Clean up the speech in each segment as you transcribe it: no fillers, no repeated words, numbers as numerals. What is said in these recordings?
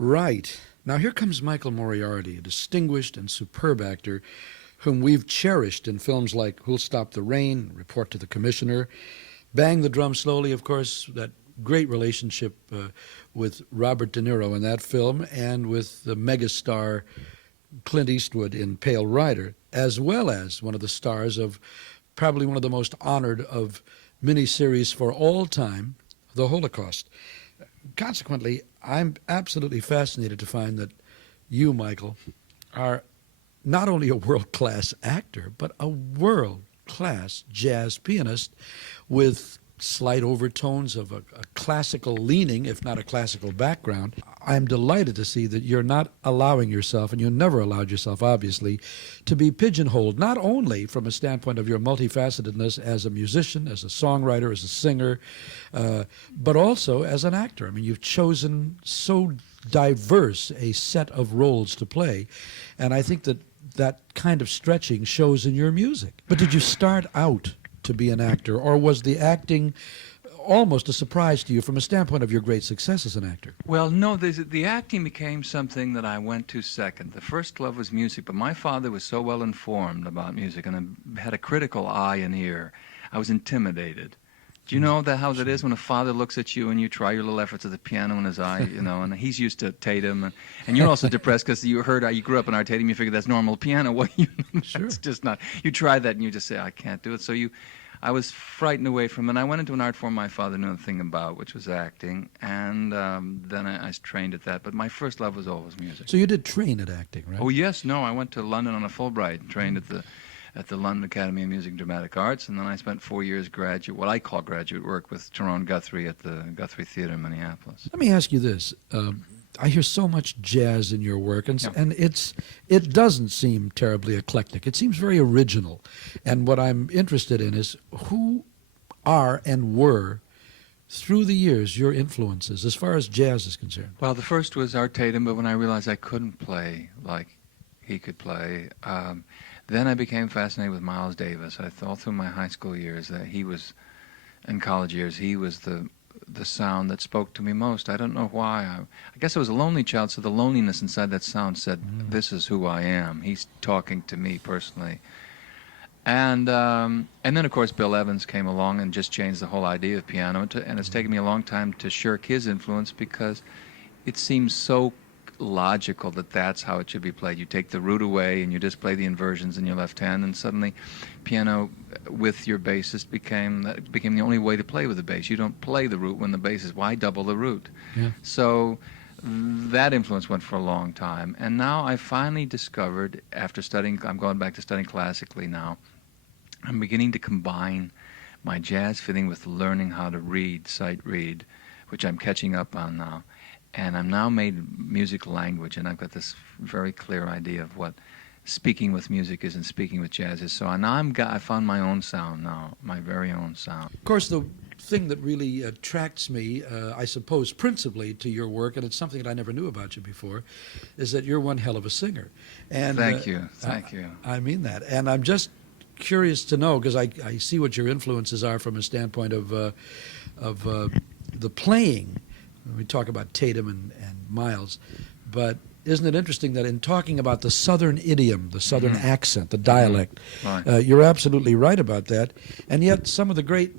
Right. Now here comes Michael Moriarty, a distinguished and superb actor whom we've cherished in films like Who'll Stop the Rain, Report to the Commissioner, Bang the Drum Slowly, of course, that great relationship with Robert De Niro in that film, and with the megastar Clint Eastwood in Pale Rider, as well as one of the stars of probably one of the most honored of miniseries for all time, The Holocaust. Consequently, I'm absolutely fascinated to find that you, Michael, are not only a world-class actor, but a world-class jazz pianist with slight overtones of a classical leaning, if not a classical background. I'm delighted to see that you're not allowing yourself, and you never allowed yourself, obviously, to be pigeonholed, not only from a standpoint of your multifacetedness as a musician, as a songwriter, as a singer, but also as an actor. I mean, you've chosen so diverse a set of roles to play, and I think that that kind of stretching shows in your music. But did you start out to be an actor, or was the acting almost a surprise to you from a standpoint of your great success as an actor? Well, no, the acting became something that I went to second. The first love was music, but my father was so well informed about music and had a critical eye and ear. I was intimidated. Do you know how it is when a father looks at you and you try your little efforts at the piano in his eye, and he's used to Tatum, and you're also depressed because you grew up in our Tatum, you figure that's normal piano. Well, Sure. it's just not. You try that and you just say, I can't do it. So I was frightened away from it. And I went into an art form my father knew nothing about, which was acting, and then I trained at that. But my first love was always music. So you did train at acting, right? Oh, yes. No, I went to London on a Fulbright and trained at the London Academy of Music and Dramatic Arts, and then I spent 4 years what I call graduate work with Tyrone Guthrie at the Guthrie Theater in Minneapolis. Let me ask you this. I hear so much jazz in your work, and, Yeah. and it doesn't seem terribly eclectic. It seems very original. And what I'm interested in is who are and were, through the years, your influences as far as jazz is concerned. Well, the first was Art Tatum, but when I realized I couldn't play like he could play, then I became fascinated with Miles Davis. I thought through my high school years that and college years, he was the sound that spoke to me most. I don't know why. I guess I was a lonely child, so the loneliness inside that sound said, this is who I am. He's talking to me personally. And then, of course, Bill Evans came along and just changed the whole idea of piano. And it's taken me a long time to shirk his influence because it seems so logical that that's how it should be played. You take the root away and you just play the inversions in your left hand, and suddenly piano with your bassist became the only way to play with the bass. You don't play the root when the bass is, why double the root? Yeah. So that influence went for a long time, and now I finally discovered, after studying, I'm going back to studying classically now, I'm beginning to combine my jazz fitting with learning how to sight read, which I'm catching up on now. And I'm now made music language, and I've got this very clear idea of what speaking with music is and speaking with jazz is. So now I found my own sound now, my very own sound. Of course, the thing that really attracts me, I suppose, principally to your work, and it's something that I never knew about you before, is that you're one hell of a singer. And Thank you. I mean that. And I'm just curious to know, because I see what your influences are from a standpoint of the playing. We talk about Tatum and Miles, but isn't it interesting that in talking about the Southern idiom, the Southern accent, the dialect, Right. You're absolutely right about that, and yet some of the great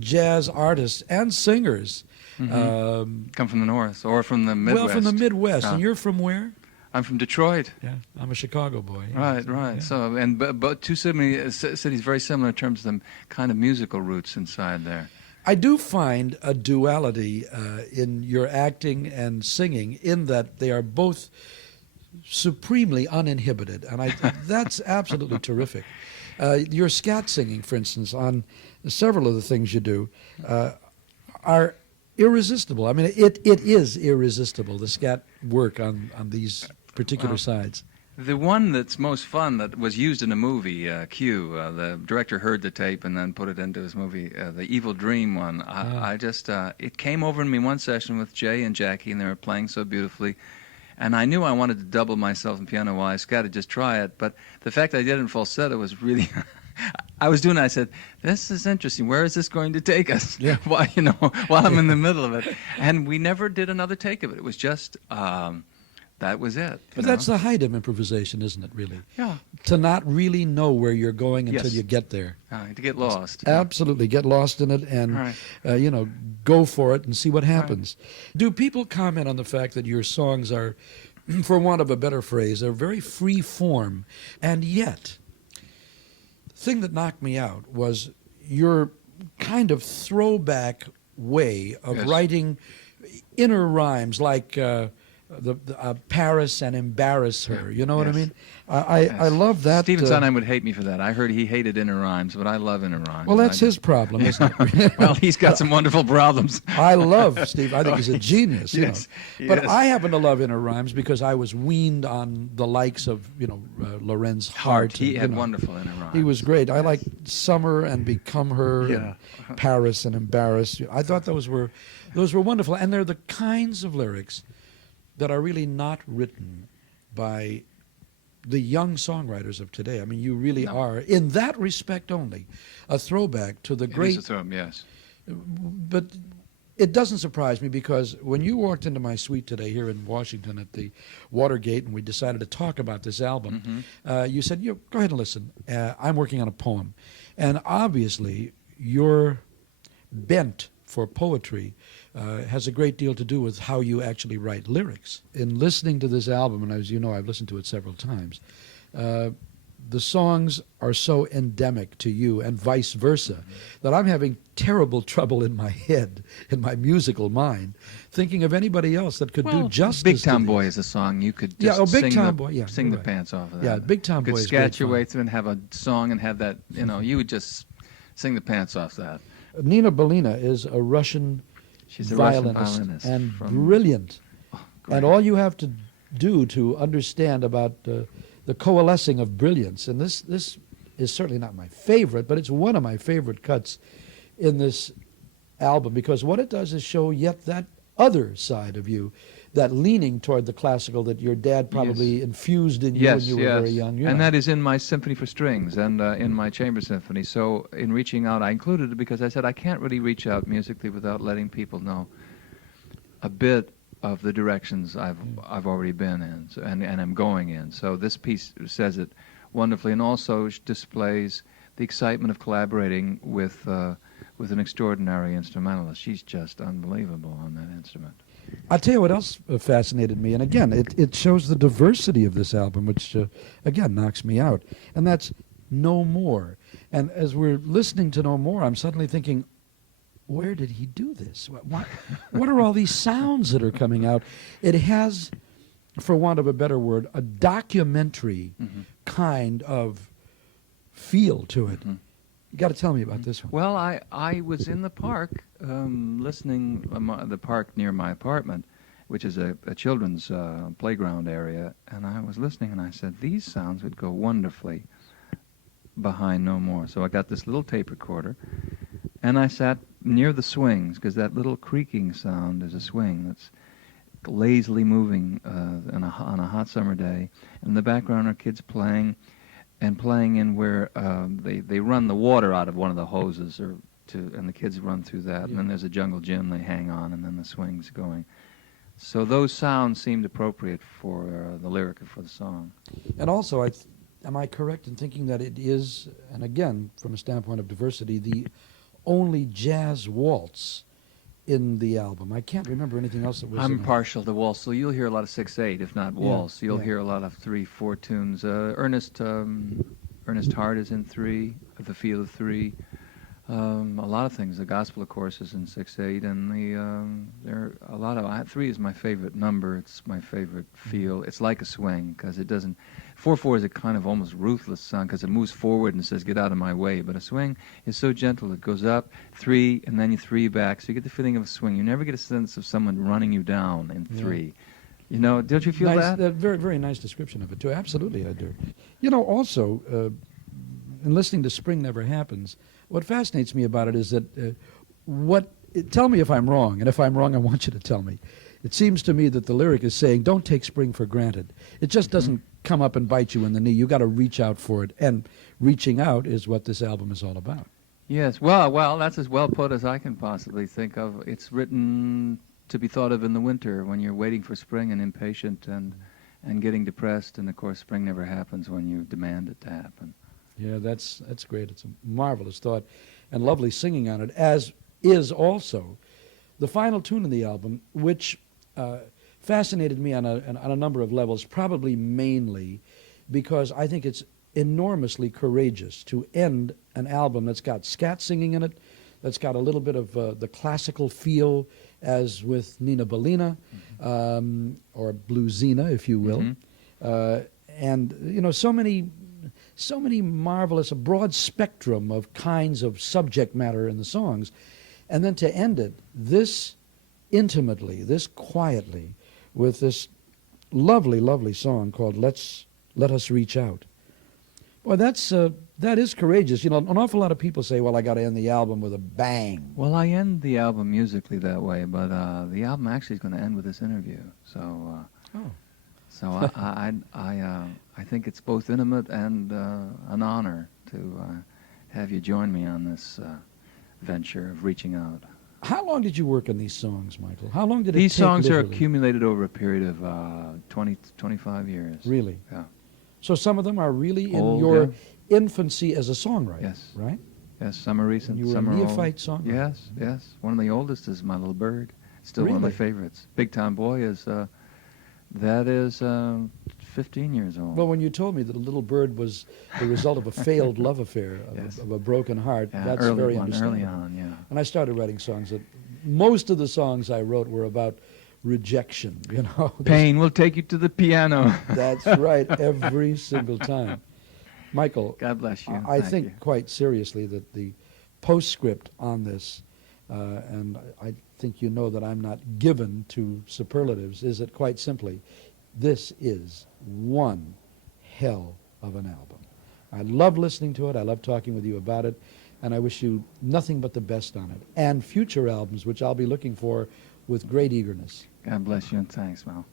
jazz artists and singers Come from the North or from the Midwest. well, from the Midwest, and you're from where? I'm from Detroit. Yeah, I'm a Chicago boy. Right. Yeah. So, but two cities very similar in terms of the kind of musical roots inside there. I do find a duality in your acting and singing in that they are both supremely uninhibited, and I think that's absolutely terrific. Your scat singing, for instance, on several of the things you do, are irresistible. I mean, it is irresistible, the scat work on these particular sides. The one that's most fun that was used in a movie, Q, the director heard the tape and then put it into his movie, the Evil Dream one. It came over in me one session with Jay and Jackie, and they were playing so beautifully. And I knew I wanted to double myself in piano while I scattered, just try it. But the fact that I did it in falsetto was really, I was doing it. I said, "This is interesting. Where is this going to take us?" Yeah. While while I'm in the middle of it, and we never did another take of it. It was just that was it. But that's the height of improvisation, isn't it, really? Yeah. To not really know where you're going until Yes. you get there. To get lost. Absolutely. Get lost in it and, Right. go for it and see what happens. Do people comment on the fact that your songs are, for want of a better phrase, are very free form? And yet, the thing that knocked me out was your kind of throwback way of Yes. writing inner rhymes like Paris and embarrass her. You know what I Yes. mean? I love that. Stephen Sondheim would hate me for that. I heard he hated inner rhymes, but I love inner rhymes. Well, that's his problem, isn't it? Well, he's got some wonderful problems. I love Steve. I think he's a genius. Yes, But yes. I happen to love inner rhymes because I was weaned on the likes of Lorenz Hart. He and, had wonderful inner rhymes. He was great. I liked Summer and Become Her, Yeah. and Paris and Embarrass. I thought those were wonderful, and they're the kinds of lyrics that are really not written by the young songwriters of today. I mean, you really are, in that respect only, a throwback to the It is great. a throw, yes. But it doesn't surprise me because when you walked into my suite today here in Washington at the Watergate and we decided to talk about this album, you said, go ahead and listen. I'm working on a poem. And obviously, your bent for poetry has a great deal to do with how you actually write lyrics. In listening to this album, and as you know, I've listened to it several times, the songs are so endemic to you and vice versa that I'm having terrible trouble in my head, in my musical mind, thinking of anybody else that could do justice Big to Town these. Boy is a song you could Yeah, just Big sing, Town Boy, yeah, sing you're the right. pants off of that. Yeah, Big Town You Boy could is great scat your fun. way through and have a song and have that, you would just sing the pants off that. Nina Belina is a Russian She's a Russian violinist violinist and from- brilliant. Great. And all you have to do to understand about the coalescing of brilliance, and this is certainly not my favorite, but it's one of my favorite cuts in this album because what it does is show yet that other side of you, that leaning toward the classical that your dad probably infused in you when you were very young. And that is in my symphony for strings and in my chamber symphony. So in reaching out, I included it because I said I can't really reach out musically without letting people know a bit of the directions I've already been in and I'm going in. So this piece says it wonderfully and also displays the excitement of collaborating with an extraordinary instrumentalist. She's just unbelievable on that instrument. I'll tell you what else fascinated me, and again, it shows the diversity of this album, which, again, knocks me out, and that's No More. And as we're listening to No More, I'm suddenly thinking, where did he do this? What are all these sounds that are coming out? It has, for want of a better word, a documentary kind of feel to it. You got to tell me about this one. Well, I was in the park listening, the park near my apartment, which is a children's playground area, and I was listening and I said, these sounds would go wonderfully behind No More. So I got this little tape recorder, and I sat near the swings, because that little creaking sound is a swing that's lazily moving on a hot summer day. And in the background are kids playing in where they run the water out of one of the hoses, and the kids run through that. And then there's a jungle gym they hang on, and then the swing's going. So those sounds seemed appropriate for the lyric for the song. And also, am I correct in thinking that it is, and again, from a standpoint of diversity, the only jazz waltz in the album? I can't remember anything else that was I'm in it. partial to waltz, so you'll hear a lot of 6/8, if not waltz. You'll yeah. hear a lot of 3/4 tunes. Ernest Hart is in 3, The Feel of 3. A lot of things. The gospel, of course, is in 6/8, and there are a lot of. 3 is my favorite number. It's my favorite feel. It's like a swing because it doesn't. 4/4 is a kind of almost ruthless song because it moves forward and says, "Get out of my way." But a swing is so gentle. It goes up 3, and then you 3 back. So you get the feeling of a swing. You never get a sense of someone running you down in 3. You know, don't you feel nice, that? Very, very nice description of it, too. Absolutely, I do. You know, also, in listening to Spring Never Happens, what fascinates me about it is that tell me if I'm wrong, and if I'm wrong, I want you to tell me. It seems to me that the lyric is saying, don't take spring for granted. It just doesn't come up and bite you in the knee. You got to reach out for it. And reaching out is what this album is all about. Yes, well, that's as well put as I can possibly think of. It's written to be thought of in the winter when you're waiting for spring and impatient and getting depressed, and of course spring never happens when you demand it to happen. Yeah, that's great. It's a marvelous thought and lovely singing on it, as is also the final tune in the album, which fascinated me on a number of levels, probably mainly because I think it's enormously courageous to end an album that's got scat singing in it, that's got a little bit of the classical feel, as with Nina Belina, or Bluesina, if you will. And, you know, so many marvelous, a broad spectrum of kinds of subject matter in the songs. And then to end it this intimately, this quietly, with this lovely, lovely song called Let Us Reach Out. Boy, that is courageous. You know, an awful lot of people say, well, I got to end the album with a bang. Well, I end the album musically that way, but the album actually is going to end with this interview. So, so I think it's both intimate and an honor to have you join me on this venture of reaching out. How long did you work on these songs, Michael? How long did it take? These songs are literally? accumulated over a period of 25 years. Really? Yeah. So some of them are really in Old, your yeah. infancy as a songwriter, Yes. right? Yes, some are recent, You were some a are old. neophyte songwriter. Yes, yes. One of the oldest is My Little Bird. Still one of my Really? favorites. Big Time Boy is, that is 15 years old. Well, when you told me that a little bird was the result of a failed love affair, Yes. of a broken heart, Yeah, that's early very one, understandable. early on, yeah. And I started writing songs that, most of the songs I wrote were about rejection, you know. Pain will take you to the piano. That's right, every single time. Michael, God bless you. I Thank think you. quite seriously that the postscript on this, and I think you know that I'm not given to superlatives, is that quite simply, this is one hell of an album. I love listening to it. I love talking with you about it. And I wish you nothing but the best on it. And future albums, which I'll be looking for with great eagerness. God bless you and thanks, Mel.